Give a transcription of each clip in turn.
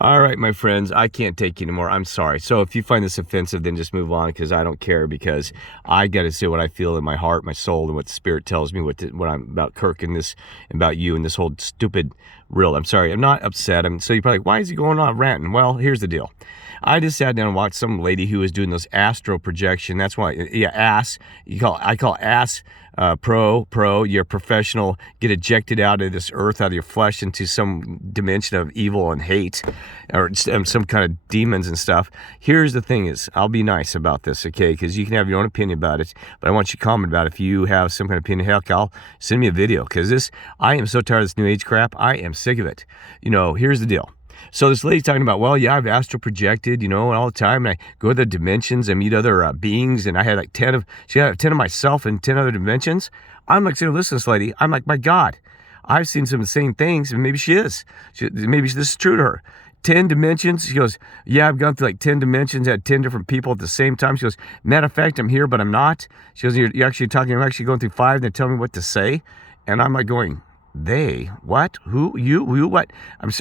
All right, my friends, I can't take you anymore. I'm sorry. So if you find this offensive, then just move on because I don't care, because I got to say what I feel in my heart, my soul, and what the spirit tells me, what I'm about Kirk and this, about you and this whole stupid reel. I'm sorry. I'm not upset. So you're probably like, why is he going on ranting? Well, here's the deal. I just sat down and watched some lady who was doing those astral projection. That's why, yeah, ass. I call ass pro. You're professional. Get ejected out of this earth, out of your flesh, into some dimension of evil and hate, or some kind of demons and stuff. Here's the thing: is I'll be nice about this, okay? Because you can have your own opinion about it, but I want you to comment about it. If you have some kind of opinion, heck, I'll send me a video, because I am so tired of this new age crap. I am sick of it. Here's the deal. So this lady's talking about, well, yeah, I've astral projected, all the time, and I go to the dimensions and meet other beings, and I had like 10 of myself and 10 other dimensions. I'm like, listen to this lady. I'm like, my God, I've seen some insane things, and maybe she is. Maybe this is true to her. 10 dimensions. She goes, yeah, I've gone through like 10 dimensions, had 10 different people at the same time. She goes, matter of fact, I'm here, but I'm not. She goes, you're actually talking, I'm actually going through 5, and they're telling me what to say. And I'm like going, they, what, who, you, what?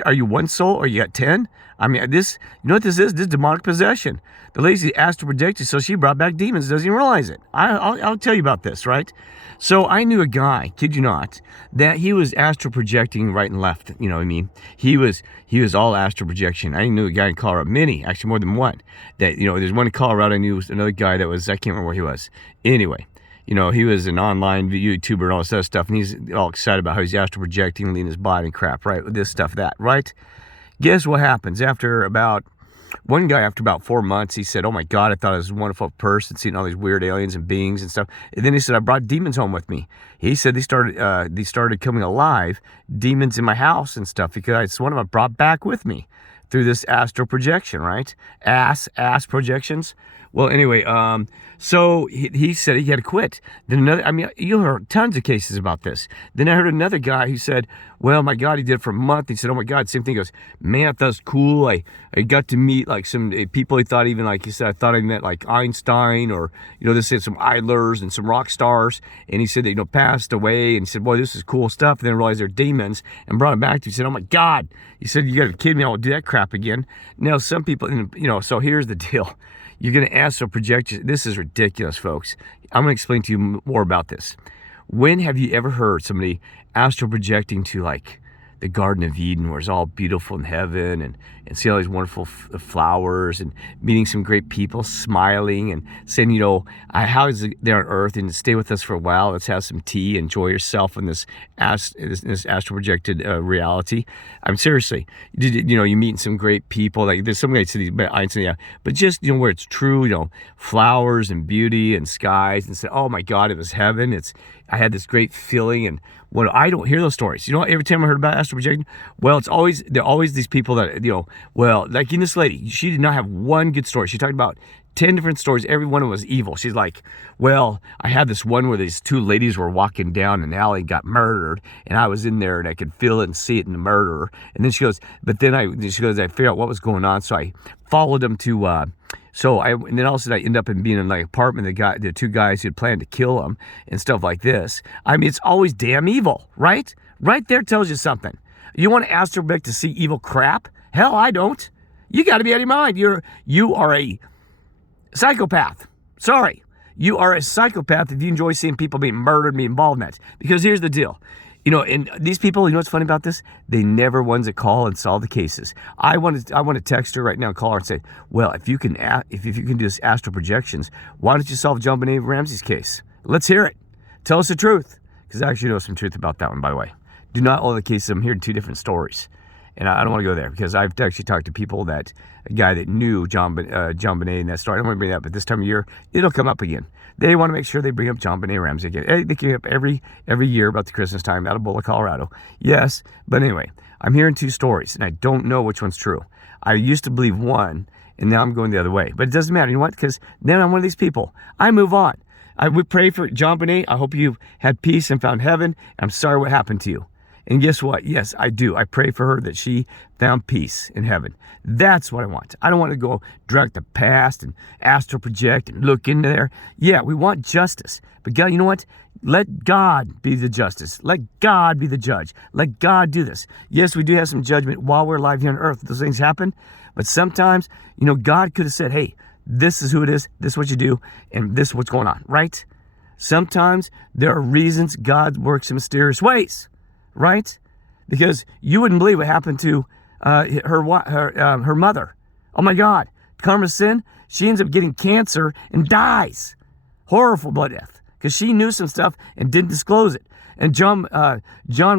Are you one soul or you got 10? I mean, you know what this is? This is demonic possession. The lazy astral projected, so she brought back demons, doesn't even realize it. I'll tell you about this, right? So I knew a guy, kid you not, that he was astral projecting right and left. You know what I mean? He was all astral projection. I knew a guy in Colorado, many, actually more than one. That, there's one in Colorado. I knew another guy that was, I can't remember where he was. Anyway. He was an online YouTuber and all this other stuff, and he's all excited about how he's astral projecting, leading his body and crap, right? This stuff, that, right? Guess what happens? After about 4 months, he said, oh my God, I thought I was a wonderful person, seeing all these weird aliens and beings and stuff. And then he said, I brought demons home with me. He said they started coming alive, demons in my house and stuff, because it's one of them I brought back with me through this astral projection, right? Ass projections. Well, anyway, so he said he had to quit. Then you heard tons of cases about this. Then I heard another guy who said, well, my God, he did it for a month. He said, oh my God, same thing. He goes, man, I thought it was cool. I got to meet like some people he thought, even like he said, I thought I met like Einstein, or, they said some idlers and some rock stars. And he said they, passed away, and he said, boy, this is cool stuff. And then realized they're demons, and brought him back to him. He said, oh my God. He said, you got to be kidding me. I won't do that crap again. Now, some people, so here's the deal. You're going to astral project. This is ridiculous, folks. I'm going to explain to you more about this. When have you ever heard somebody astral projecting to like the Garden of Eden, where it's all beautiful in heaven, and see all these wonderful flowers, and meeting some great people, smiling and saying, how is it there on earth, and stay with us for a while. Let's have some tea, enjoy yourself in this astral projected reality. I'm seriously, you meet some great people. Like there's some guys say, but just, where it's true, flowers and beauty and skies, and say, oh my God, it was heaven. I had this great feeling. And when I don't hear those stories, every time I heard about astral projection, well, there are always these people that, well, like in this lady, she did not have one good story. She talked about 10 different stories. Every one of them was evil. She's like, well, I had this one where these 2 ladies were walking down an alley and got murdered, and I was in there and I could feel it and see it in the murderer. And then she goes, I figured out what was going on, so I followed them to, and then all of a sudden I end up in being in like apartment. The 2 guys who had planned to kill him and stuff like this. I mean, it's always damn evil, right? Right there tells you something. You want to astral project to see evil crap? Hell, I don't. You got to be out of your mind. You are a psychopath. Sorry. You are a psychopath if you enjoy seeing people being murdered and be involved in that. Because here's the deal. And these people, what's funny about this? They never ones that call and solve the cases. I want to text her right now, call her and say, well, if you can do this astral projections, why don't you solve Judgement Ramseys case? Let's hear it. Tell us the truth. Because I actually know some truth about that one, by the way. Do not all the cases. I'm hearing 2 different stories. And I don't want to go there, because I've actually talked to people a guy that knew Judgement and that story. I don't want to bring that up, but this time of year, it'll come up again. They want to make sure they bring up Judgement Ramsey again. They bring up every year about the Christmas time out of Boulder, Colorado. Yes, but anyway, I'm hearing 2 stories, and I don't know which one's true. I used to believe one, and now I'm going the other way. But it doesn't matter. You know what? Because then I'm one of these people. I move on. I would pray for Judgement. I hope you've had peace and found heaven. I'm sorry what happened to you. And guess what? Yes, I do. I pray for her that she found peace in heaven. That's what I want. I don't want to go drag the past and astral project and look into there. Yeah, we want justice. But God, you know what? Let God be the justice. Let God be the judge. Let God do this. Yes, we do have some judgment while we're alive here on earth. Those things happen. But sometimes, God could have said, hey, this is who it is. This is what you do. And this is what's going on, right? Sometimes there are reasons God works in mysterious ways, right? Because you wouldn't believe what happened to her mother. Oh my God, karma's sin. She ends up getting cancer and dies. Horrible blood death because she knew some stuff and didn't disclose it. And John Benet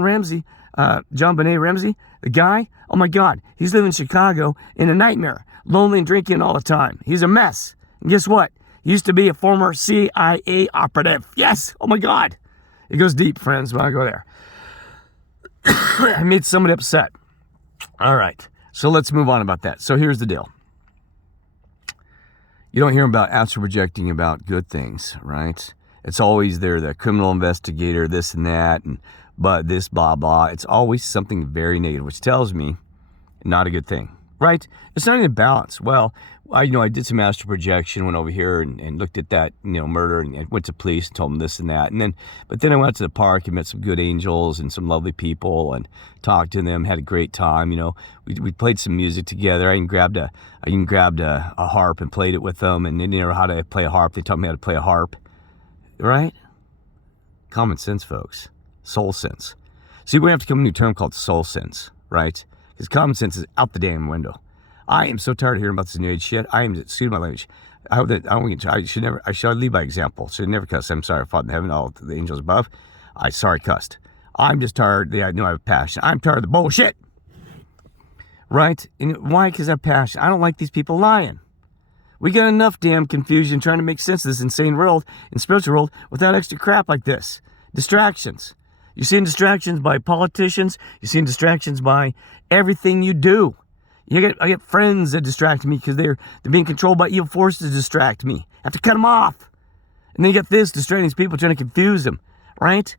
Ramsey, the guy, oh my God, he's living in Chicago in a nightmare, lonely and drinking all the time. He's a mess. And guess what? He used to be a former CIA operative. Yes. Oh my God. It goes deep, friends, when I go there. I made somebody upset. All right. So let's move on about that. So here's the deal. You don't hear about astral projecting about good things, right? It's always they're the criminal investigator, this and that, but this, blah, blah. It's always something very negative, which tells me not a good thing, right? It's not even balance. Well, I did some astral projection, went over here and looked at that, murder, and went to police and told them this and that. But then I went to the park and met some good angels and some lovely people and talked to them, had a great time. We played some music together. I even grabbed a harp and played it with them, and they didn't know how to play a harp. They taught me how to play a harp, right? Common sense, folks. Soul sense. See, we have to come to a new term called soul sense, right? Because common sense is out the damn window. I am so tired of hearing about this new age shit. Excuse my language. I hope that I should lead by example. Should never cuss. I'm sorry, Father in heaven, all the angels above. I cussed. I'm just tired. I know I have a passion. I'm tired of the bullshit. Right? And why? Because I have passion. I don't like these people lying. We got enough damn confusion trying to make sense of this insane world and spiritual world without extra crap like this. Distractions. You're seeing distractions by politicians. You're seeing distractions by everything you do. I get friends that distract me because they're being controlled by evil forces to distract me. I have to cut them off. And then you get this, distracting these people, trying to confuse them, right?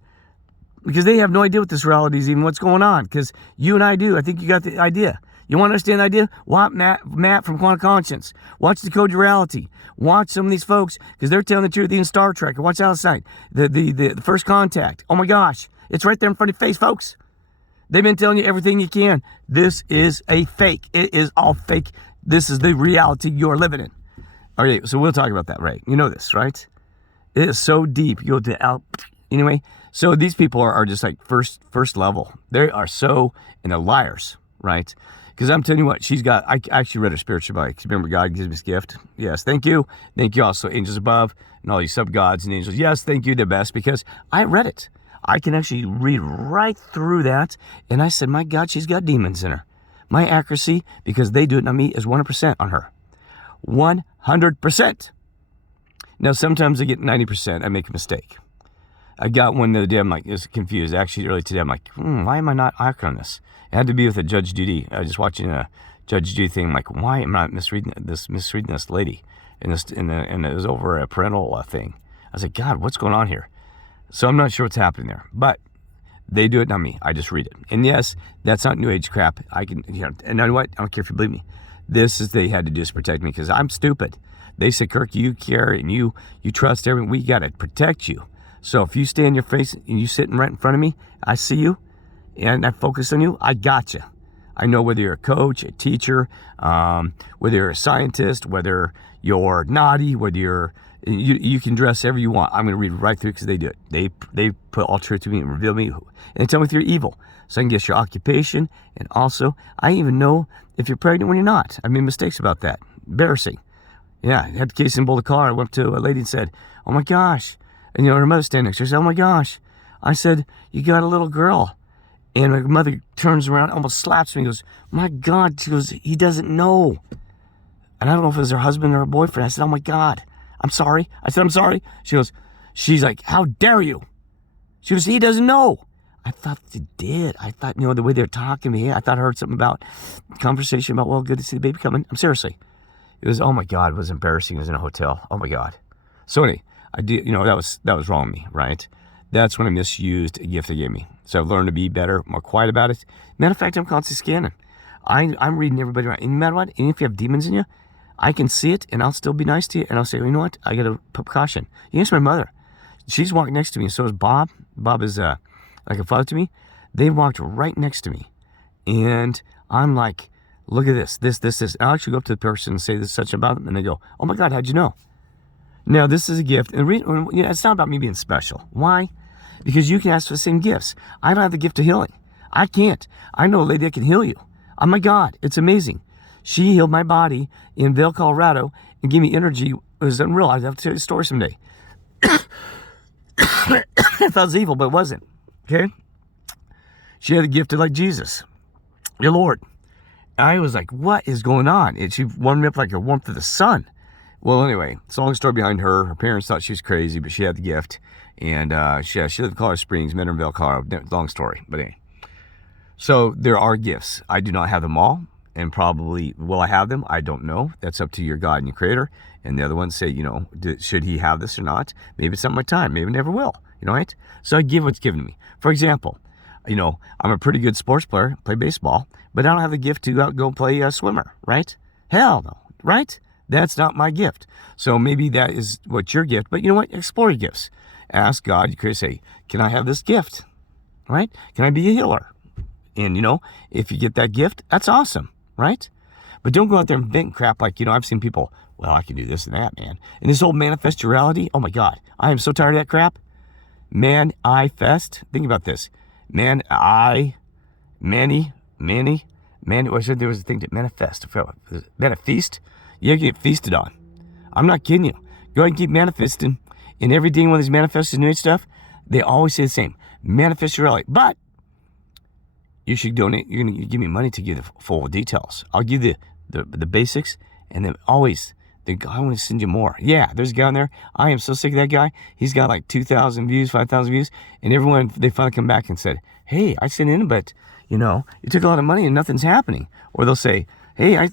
Because they have no idea what this reality is, even what's going on. Because you and I do. I think you got the idea. You want to understand the idea? Watch Matt from Quantum Conscience. Watch Decode Your Reality. Watch some of these folks because they're telling the truth. Even Star Trek. Or watch Outside. The First Contact. Oh my gosh. It's right there in front of your face, folks. They've been telling you everything you can. This is a fake. It is all fake. This is the reality you're living in. Okay, so we'll talk about that, right? You know this, right? It is so deep. You go to out. Anyway, so these people are just like first level. They are so, and they're liars, right? Because I'm telling you what, I actually read her spiritual bike. Remember, God gives me this gift. Yes, thank you. Thank you also, angels above, and all these sub-gods and angels. Yes, thank you, the best, because I read it. I can actually read right through that. And I said, my God, she's got demons in her. My accuracy, because they do it on me, is 100% on her. 100%. Now, sometimes I get 90%. I make a mistake. I got one the other day. I'm like, I was confused. Actually, early today, I'm like, why am I not accurate on this? It had to be with a Judge Judy. I was just watching a Judge Judy thing. I'm like, why am I not misreading this lady? And it was over a parental thing. I was like, God, what's going on here? So I'm not sure what's happening there, but they do it, not me. I just read it. And yes, that's not new age crap. I can, and you know what? I don't care if you believe me. They had to do to protect me because I'm stupid. They said, Kirk, you care and you trust everyone. We got to protect you. So if you stay in your face and you sitting right in front of me, I see you and I focus on you, I got you. I know whether you're a coach, a teacher, whether you're a scientist, whether you're naughty, whether you can dress however you want. I'm going to read right through because they do it. They put all truth to me and reveal me. And they tell me if you're evil. So I can guess your occupation. And also, I even know if you're pregnant when you're not. I made mistakes about that. Embarrassing. Yeah, I had the case in Boulder, Colorado. I went to a lady and said, oh my gosh. And her mother standing next to her said, oh my gosh. I said, you got a little girl. And her mother turns around, almost slaps me and goes, my God. She goes, he doesn't know. And I don't know if it was her husband or her boyfriend. I said, oh my God. I'm sorry. I said, I'm sorry. She's like, how dare you? She goes, he doesn't know. I thought they did. I thought, the way they were talking to me, I thought I heard something about conversation about, well, good to see the baby coming. I'm seriously. It was, oh my God, it was embarrassing. It was in a hotel. Oh my God. So anyway, I did, that was wrong of me, right? That's when I misused a gift they gave me. So I've learned to be better, more quiet about it. Matter of fact, I'm constantly scanning. I'm reading everybody around. And no matter what, and if you have demons in you, I can see it, and I'll still be nice to you, and I'll say, you know what? I got to put caution. You ask my mother. She's walking next to me, and so is Bob. Bob is like a father to me. They walked right next to me, and I'm like, look at this. And I'll actually go up to the person and say this such about them, and they go, oh my God, how'd you know? Now, this is a gift, and it's not about me being special. Why? Because you can ask for the same gifts. I don't have the gift of healing. I can't. I know a lady that can heal you. Oh my God, it's amazing. She healed my body in Vail, Colorado, and gave me energy. It was unreal. I'll have to tell you a story someday. I thought it was evil, but it wasn't. Okay? She had the gift of like Jesus, your Lord. I was like, what is going on? And she warmed me up like a warmth of the sun. Well, anyway, it's a long story behind her. Her parents thought she was crazy, but she had the gift. And she lived in Colorado Springs, met her in Vail, Colorado. Long story, but anyway. So there are gifts. I do not have them all. And probably, will I have them? I don't know. That's up to your God and your Creator. And the other ones say, you know, should he have this or not? Maybe it's not my time. Maybe it never will. You know, right? So I give what's given to me. For example, you know, I'm a pretty good sports player, play baseball, but I don't have the gift to go play a swimmer, right? Hell no, right? That's not my gift. So maybe that is what's your gift. But you know what? Explore your gifts. Ask God. You could say, can I have this gift? Right? Can I be a healer? And, you know, if you get that gift, that's awesome. Right? But don't go out there and invent crap like, you know, I've seen people, well, I can do this and that, man. And this whole manifest your reality, oh my God, I am so tired of that crap. Man-I-fest. Think about this. I said there was a thing to manifest. Manifest? You get feasted on. I'm not kidding you. Go ahead and keep manifesting. And every day one of these manifestos and new stuff, they always say the same. Manifest your reality. But you should donate. You're going to give me money to give the full details. I'll give the basics, and then always, I want to send you more. Yeah, there's a guy on there. I am so sick of that guy. He's got like 2,000 views, 5,000 views, and everyone, they finally come back and said, hey, I sent in, but, you know, you took a lot of money and nothing's happening. Or they'll say, hey,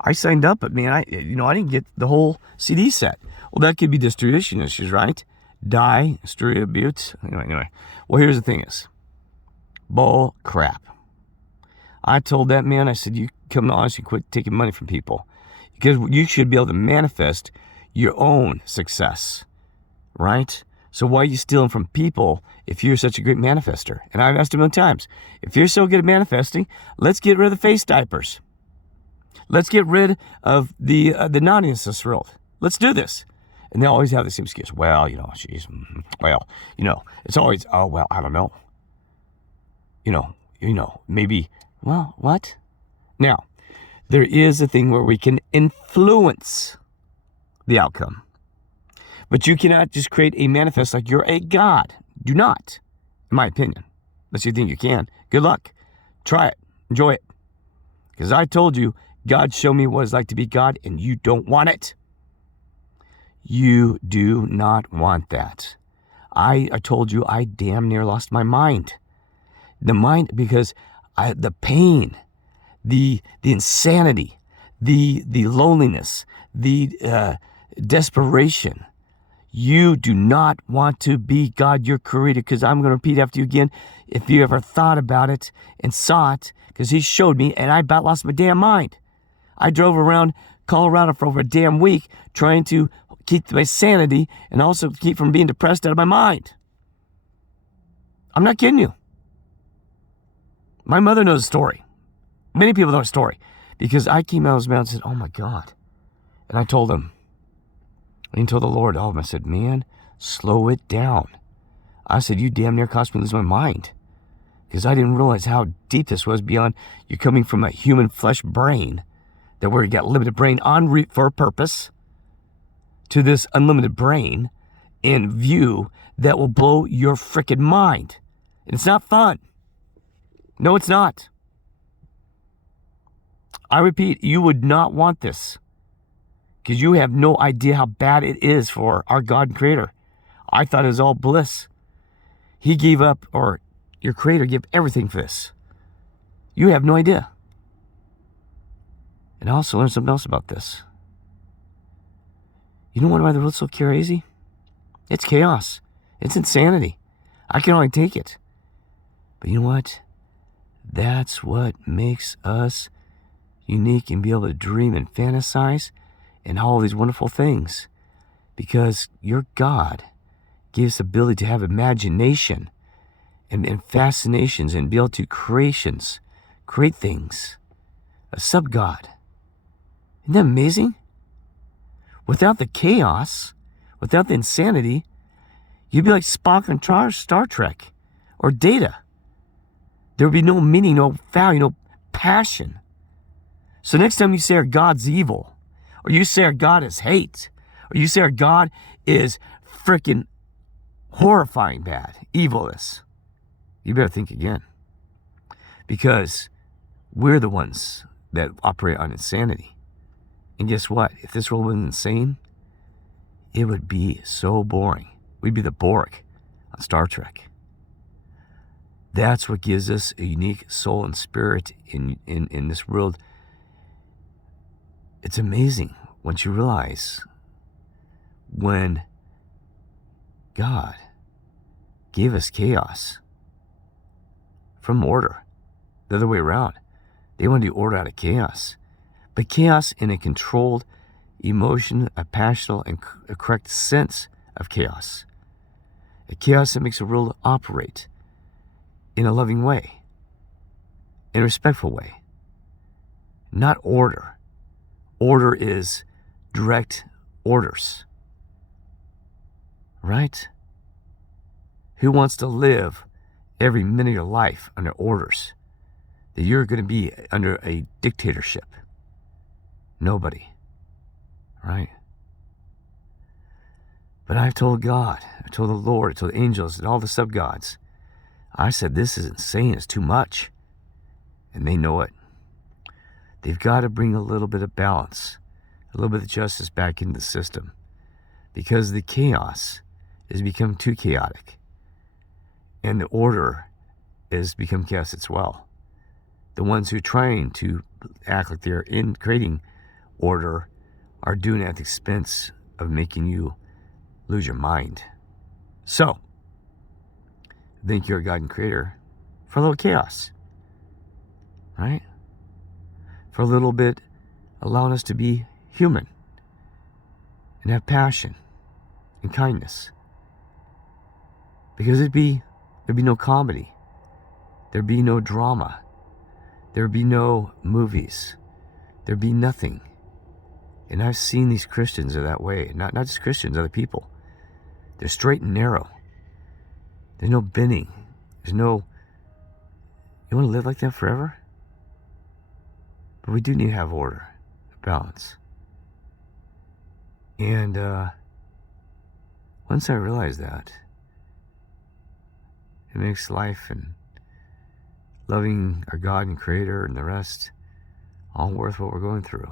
I signed up, but man, I didn't get the whole CD set. Well, that could be distribution issues, right? Distribute. Anyway. Well, here's the thing is, bull crap. I told that man, I said, you come to honest and quit taking money from people. Because you should be able to manifest your own success, right? So why are you stealing from people if you're such a great manifester? And I've asked him many times, if you're so good at manifesting, let's get rid of the face diapers. Let's get rid of the naughtiness of this world. Let's do this. And they always have the same excuse. Well, you know, it's always, oh, well, I don't know. You know, maybe, well, what? Now, there is a thing where we can influence the outcome. But you cannot just create a manifest like you're a god. Do not, in my opinion. Unless you think you can. Good luck. Try it. Enjoy it. Because I told you, God showed me what it's like to be God, and you don't want it. You do not want that. I told you I damn near lost my mind. The mind, because the pain, the insanity, the loneliness, the desperation. You do not want to be God, your creator, because I'm going to repeat after you again. If you ever thought about it and saw it, because he showed me, and I about lost my damn mind. I drove around Colorado for over a damn week trying to keep my sanity and also keep from being depressed out of my mind. I'm not kidding you. My mother knows the story. Many people know the story because I came out of his mouth and said, oh my God. And I told him, and he told the Lord, I said, man, slow it down. I said, you damn near caused me to lose my mind because I didn't realize how deep this was beyond you coming from a human flesh brain that where you got limited brain for a purpose to this unlimited brain in view that will blow your frickin' mind. And it's not fun. No, it's not. I repeat, you would not want this because you have no idea how bad it is for our God and Creator. I thought it was all bliss. He gave up, or your Creator gave everything for this. You have no idea. And I also learned something else about this. You know why the world's so crazy? It's chaos. It's insanity. I can only take it. But you know what? That's what makes us unique and be able to dream and fantasize and all these wonderful things. Because your God gives the ability to have imagination and fascinations and be able to create things. A sub-God. Isn't that amazing? Without the chaos, without the insanity, you'd be like Spock on Star Trek or Data. There would be no meaning, no value, no passion. So next time you say our God's evil, or you say our God is hate, or you say our God is freaking horrifying bad, evilness, you better think again. Because we're the ones that operate on insanity. And guess what? If this world wasn't insane, it would be so boring. We'd be the Borg on Star Trek. That's what gives us a unique soul and spirit in this world. It's amazing once you realize when God gave us chaos from order. The other way around. They want to do order out of chaos. But chaos in a controlled emotion, a passionate and a correct sense of chaos. A chaos that makes the world operate in a loving way, in a respectful way. Not order. Order is direct orders. Right? Who wants to live every minute of your life under orders? That you're going to be under a dictatorship. Nobody. Right? But I've told God, I told the Lord, I told the angels and all the sub-gods, I said, this is insane, it's too much. And they know it. They've got to bring a little bit of balance, a little bit of justice back into the system. Because the chaos has become too chaotic. And the order has become chaos as well. The ones who are trying to act like they're in creating order are doing it at the expense of making you lose your mind. So, thank you, our God and Creator, for a little chaos. Right? For a little bit allowing us to be human and have passion and kindness. Because there'd be no comedy. There'd be no drama. There'd be no movies. There'd be nothing. And I've seen these Christians are that way. Not just Christians, other people. They're straight and narrow. There's no bending. There's no... You want to live like that forever? But we do need to have order, balance. And once I realized that, it makes life and loving our God and Creator and the rest all worth what we're going through.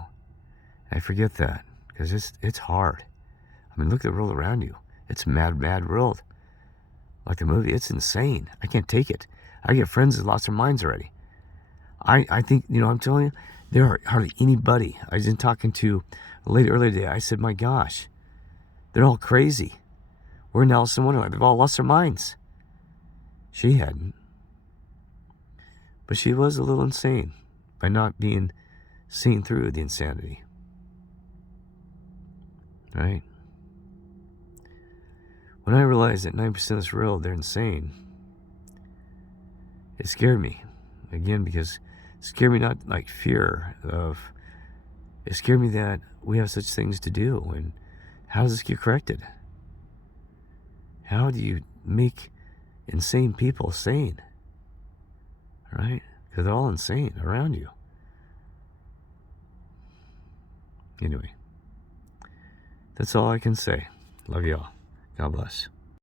And I forget that because it's hard. I mean, look at the world around you. It's a mad, mad world. Like the movie, it's insane. I can't take it. I get friends that lost their minds already. I think, I'm telling you, there are hardly anybody. I was talking to a lady earlier today. I said, my gosh, they're all crazy. We're in Alice in Wonderland. They've all lost their minds. She hadn't. But she was a little insane by not being seen through the insanity. Right? When I realized that 9% of this world, they're insane, it scared me. Again, because it scared me not like fear of, it scared me that we have such things to do. And how does this get corrected? How do you make insane people sane? Right? Because they're all insane around you. Anyway, that's all I can say. Love y'all. God bless.